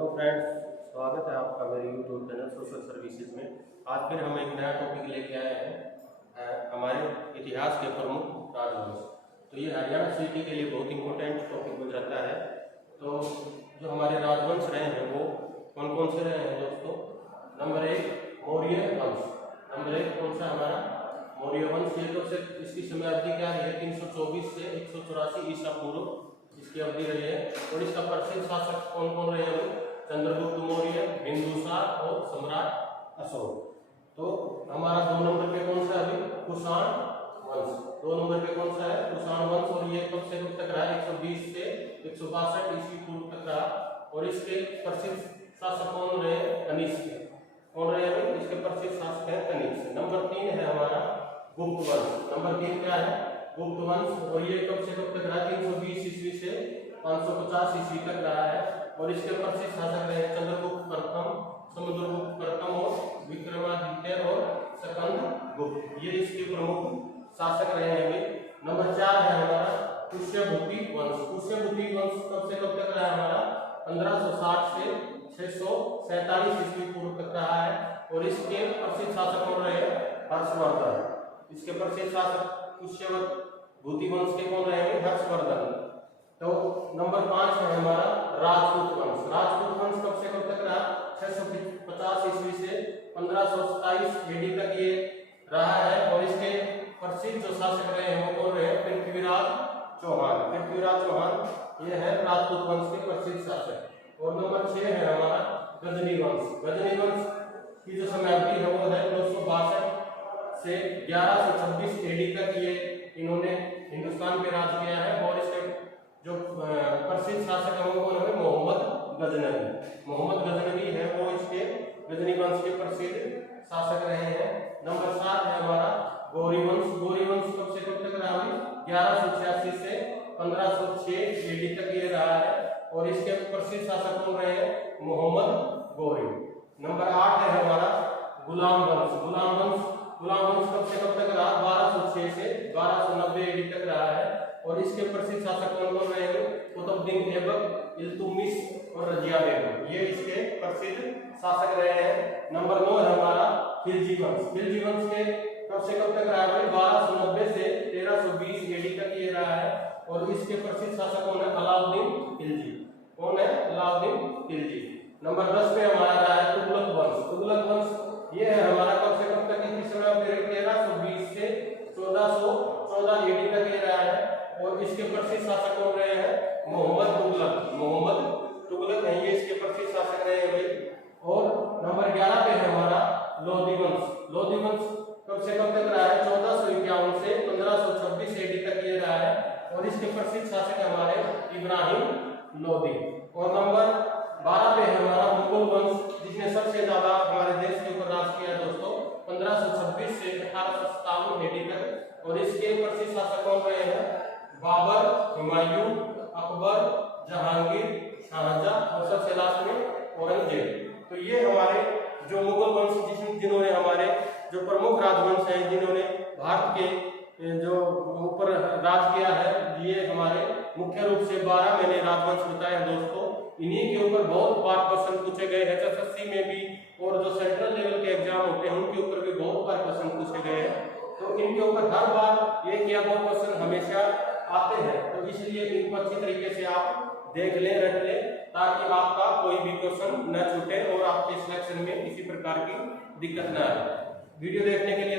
Hello friends, स्वागत है आपका मेरे यूट्यूब चैनल सोशल सर्विसेज में। आज फिर हम एक नया टॉपिक लेके आए हैं हमारे इतिहास के प्रमुख राजवंश। तो ये हरियाणा सिटी के लिए बहुत इंपॉर्टेंट टॉपिक बन जाता है। तो जो हमारे राजवंश रहे हैं वो कौन कौन से रहे हैं दोस्तों? नंबर 1 मौर्य वंश। नंबर 1 कौन सा हमारा? मौर्य वंश। ये तो सिर्फ इसकी समय अवधि क्या है? 324 से 184 ईसा पूर्व इसकी अवधि रही है। और इसका प्रसिद्ध शासक कौन कौन रहे हैं? चंद्रगुप्त मौर्य, बिंदुसार और सम्राट अशोक। तो हमारा 2 नंबर पे कौन सा है अभी? कुषाण वंश। 2 नंबर पे कौन सा है? कुषाण वंश। और ये कब से कब तक रहा? 120 से 162 ईस्वी पूर्व तक रहा। और इसके प्रसिद्ध शासक कौन रहे? कनिष्क। कौन रहे हैं? इसके प्रसिद्ध शासक हैं कनिष्क। नंबर 3 है हमारा गुप्त वंश। नंबर 3 क्या है? गुप्त वंश। और ये कब से कब तक रहा? 320 ईस्वी से 550 ईस्वी तक रहा है। और इसके प्रसिद्ध शासक रहे चंद्रगुप्त प्रथम, समुद्रगुप्त प्रथम और विक्रमादित्य और स्कंदगुप्त। ये इसके प्रमुख शासक रहे हैं। नंबर 4 है हमारा पुष्यभूति वंश। पुष्यभूति वंश कब से कब तक रहा है हमारा? 1560 से 647 ईस्वी पूर्व तक रहा है। और इसके प्रसिद्ध शासक कौन रहे? हर्षवर्धन। इसके प्रसिद्ध शासक पुष्यभूति वंश के कौन रहे? हर्षवर्धन। तो नंबर 5 है हमारा राजपूत वंश। राजपूत वंश कब से कब तक रहा? 650 ईस्वी से 1527 एडी तक ये रहा है। और इसके प्रसिद्ध जो शासक रहे हैं वो कौन रहे? पृथ्वीराज चौहान। पृथ्वीराज चौहान ये है राजपूत वंश के प्रसिद्ध शासक। और नंबर 6 है हमारा गजनी वंश। गजनी वंश की जो समय अवधि है वो है 962 से 1126 एडी तक ये इन्होंने हिंदुस्तान पे राज किया है। और इसके जो प्रसिद्ध शासक है वो कौन है? मोहम्मद गजनवी। मोहम्मद गजनवी है वो इसके गजनी वंश के प्रसिद्ध शासक रहे हैं। नंबर 7 है हमारा गौरी वंश। गौरी वंश कब से कब तक रहा? 1186 से 1506 एडी तक ये रहा है। और इसके प्रसिद्ध शासक कौन रहे हैं? मोहम्मद गौरी। नंबर 8 है हमारा गुलाम वंश। गुलाम वंश कब से कब तक रहा? 1206 से 1290 एडी तक रहा है। और इसके प्रसिद्ध शासक कौन कौन रहे हैं? कुतुबुद्दीन ऐबक, इल्तुतमिश और रजिया बेगम। ये इसके प्रसिद्ध शासक रहे हैं। नंबर 9 है हमारा खिलजी वंश। खिलजी वंश के कब से कब तक रहा है? 1290 से 1320 एडी तक ये रहा है। और इसके प्रसिद्ध शासक कौन है? अलाउद्दीन खिलजी। कौन है? अलाउद्दीन खिलजी। नंबर 10 पे हमारा रहा है तुगलक वंश। तुगलक वंश ये है हमारा कब से कब तक? इस समय 1320 से 1414 एडी तक ये रहा है। और इसके प्रसिद्ध शासक कौन रहे हैं? मोहम्मद तुगलक। मोहम्मद तुगलक है ये इसके प्रसिद्ध शासक रहे हैं भाई। और नंबर 11 पे है हमारा लोधी वंश। लोधी वंश कब से कब तक रहा है? 1451 से 1526 एडी तक ये रहा है। और इसके प्रसिद्ध शासक है हमारे इब्राहिम लोधी। और नंबर 12 पे है हमारा मुगल वंश, जिसने सबसे ज्यादा हमारे देश के ऊपर राज किया दोस्तों, 1526 से 1857 एडी तक। और इसके प्रसिद्ध शासक कौन रहे हैं? बाबर, हुमायूं, अकबर, जहांगीर, शाहजहां और सबसे लास्ट में औरंगजेब। तो ये हमारे जो मुगल वंश जिन्होंने हमारे जो प्रमुख राजवंश हैं जिन्होंने भारत के जो ऊपर राज किया है, ये हमारे मुख्य रूप से 12 मैंने राजवंश बताए हैं दोस्तों। इन्हीं के ऊपर बहुत बार क्वेश्चन पूछे गए हैं एसएससी में भी, और जो सेंट्रल लेवल के एग्जाम होते हैं उनके ऊपर भी बहुत बार क्वेश्चन पूछे गए हैं। तो इनके ऊपर हर बार एक या दो क्वेश्चन हमेशा आते हैं। तो इसलिए इनको अच्छी तरीके से आप देख लें, रख लें, ताकि आपका कोई भी क्वेश्चन न छूटे और आपके सिलेक्शन में किसी प्रकार की दिक्कत न आए। वीडियो देखने के लिए